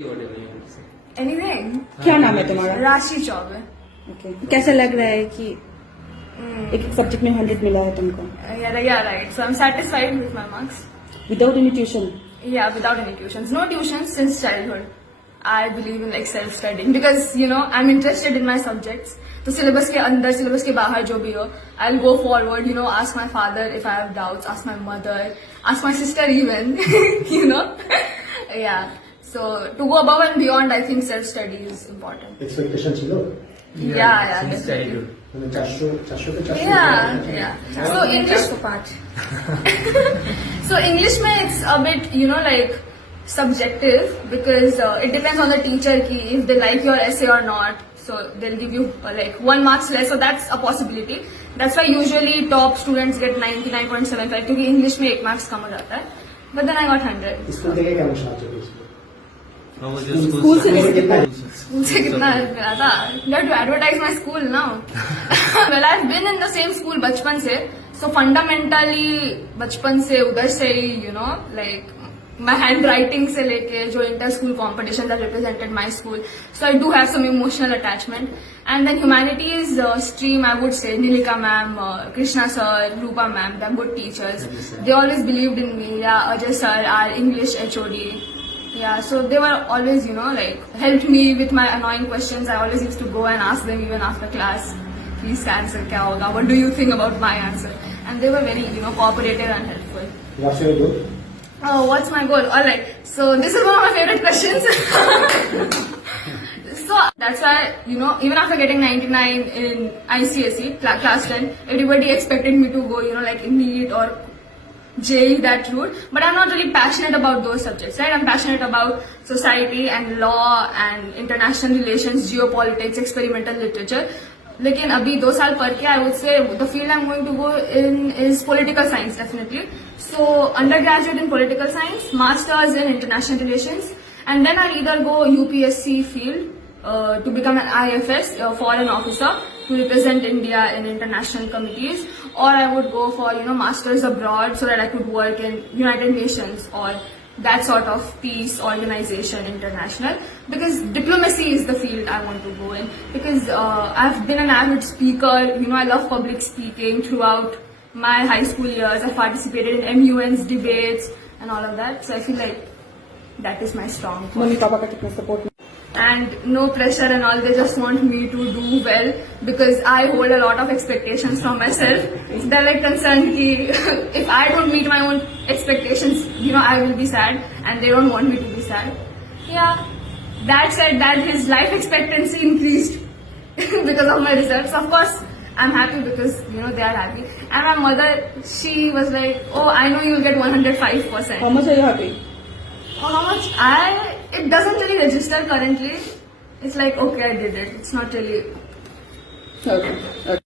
Anything. क्या नाम है तुम्हारा? राशि चौबे। ओके, कैसा लग रहा है कि एक सब्जेक्ट में 100 मिला है तुमको? Yeah, right. So I'm satisfied with my marks. Without any tuition? Yeah, without any tuitions. No tuitions since childhood. I believe in like self-studying because I'm interested in my subjects. तो syllabus के अंदर, syllabus के बाहर जो भी हो, I'll go forward. Ask my father if I have doubts. Ask my mother. Ask my sister even. Yeah. So to go above and beyond, I think self-study is important. Expectation ছিল? Yeah, since definitely. childhood. মানে 400 তে 400 Yeah. So English part. So English mein it's a bit, like subjective because it depends on the teacher ki if they like your essay or not. So they'll give you like 1 marks less. So that's a possibility. That's why usually top students get 99.75 क्योंकि English में 1 marks कम हो जाता है. But then I got 100. School থেকে কেমন সাহায্য পেয়েছিল? How was your school? School से School से कितना help मिला था? You have to advertise my school now. Well, I've been in the same school बचपन से. So fundamentally बचपन से उधर से ही like my handwriting से लेके जो inter school competitions that represented my school. So I do have some emotional attachment. And then humanities stream, I would say Nilika ma'am, Krishna sir, Rupa ma'am, they're good teachers. They always believed in me. Yeah, Ajay sir, our English HOD. Yeah, so they were always, like helped me with my annoying questions. I always used to go and ask them even after class, please answer kya hoga? What do you think about my answer? And they were very, cooperative and helpful. What's your goal? Oh, what's my goal? Alright, so this is one of my favorite questions. So that's why, even after getting 99 in ICSE, class 10, everybody expected me to go, like in NEET or JEE, that route. But I'm not really passionate about those subjects, right? I'm passionate about society and law and international relations, geopolitics, experimental literature. लेकिन अभी 2 साल पढ़ के I would say the field I'm going to go in is political science definitely. So undergraduate in political science, masters in international relations, and then I'll either go UPSC field to become an IFS, foreign officer, to represent India in international committees, or I would go for masters abroad so that I could work in United Nations or that sort of peace organization, international, because diplomacy is the field I want to go in, because I've been an avid speaker. I love public speaking throughout my high school years. I've participated in MUN's debates and all of that, so I feel like that is my strong point. Mummy papa का कितना support? And no pressure and all, they just want me to do well because I hold a lot of expectations from myself. So they're like concerned ki if I don't meet my own expectations, I will be sad, and they don't want me to be sad. Yeah, that said, that his life expectancy increased because of my results. Of course, I'm happy because they are happy. And my mother, she was like, oh, I know you'll get 105%. How much are you happy? How much? It doesn't really register currently. It's like, okay, I did it. It's not really. Okay.